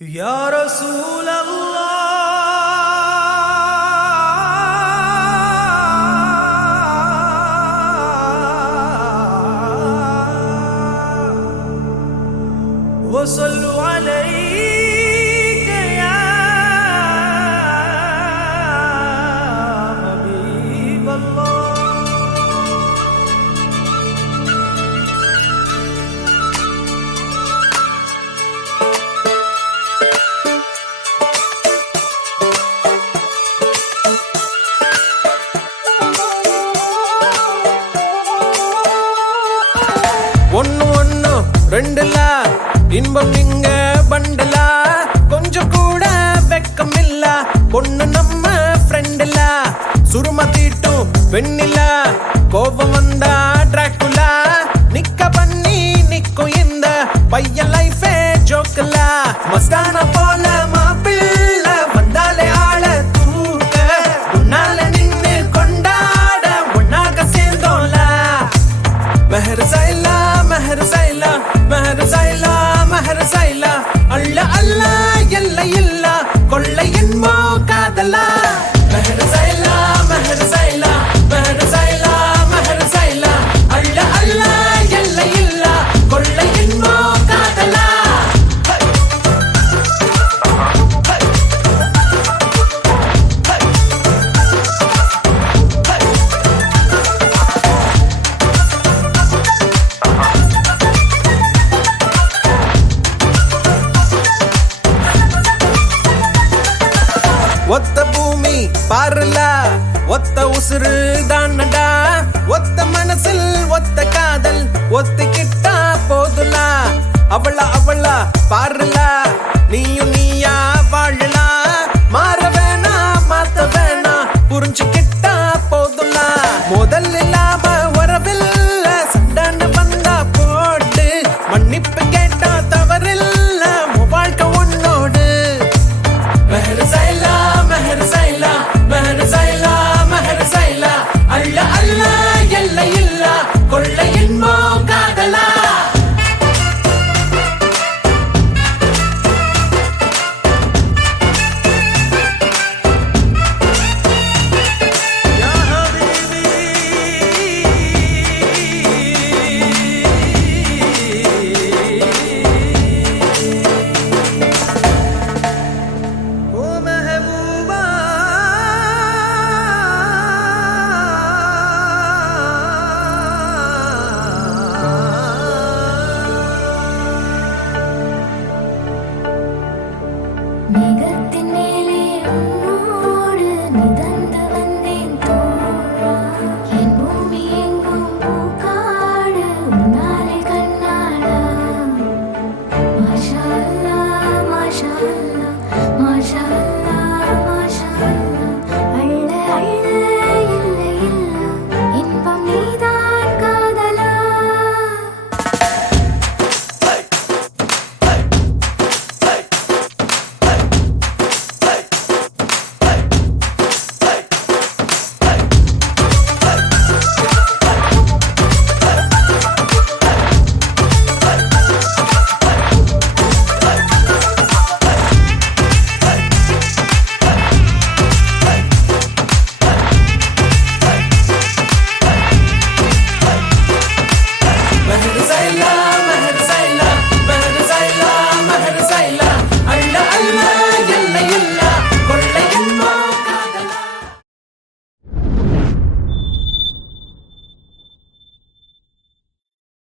يا رسول الله وصلوا عليك يا حبيب الله. ஒன்னு ஒன்னு ரெண்டுல இன்பம் இங்க பண்டலா, கொஞ்சம் கூட வெக்கம் இல்ல பொண்ணு நம்ம ஃப்ரெண்டுல, சுரும தீட்டும் வெண்ணில கோபம் வந்தா டிராக்குலா, நிக்க பண்ணி நிக்கும் இந்த பையன் லைஃபே ஜோக்கல, மஸ்தான போல மாப்பிள்ள வந்தாலே ஆள தூக்க, உன்னால நின்னு கொண்டாட ஒன்னாக சேர்ந்தோம்ல. மெஹர் சைலா மெஹர் சைலா மெஹர் சைலா மெஹர் சைலா, அல்ல அல்ல எல்லை இல்ல கொள்ளை என்போ காதலா. மெஹர் சைலா மெஹர் சைலா மெஹர் சைலா மெஹர் சைலா, அல்ல அல்ல எல்லை இல்ல கொள்ளை என்போ காதலா. ஒத்த பூமி பாருல ஒத்த உசுறு தானடா, ஒத்த மனசில் ஒத்த காதல் ஒத்துக்கிட்டா போதுல, அவளா அவளா பாருல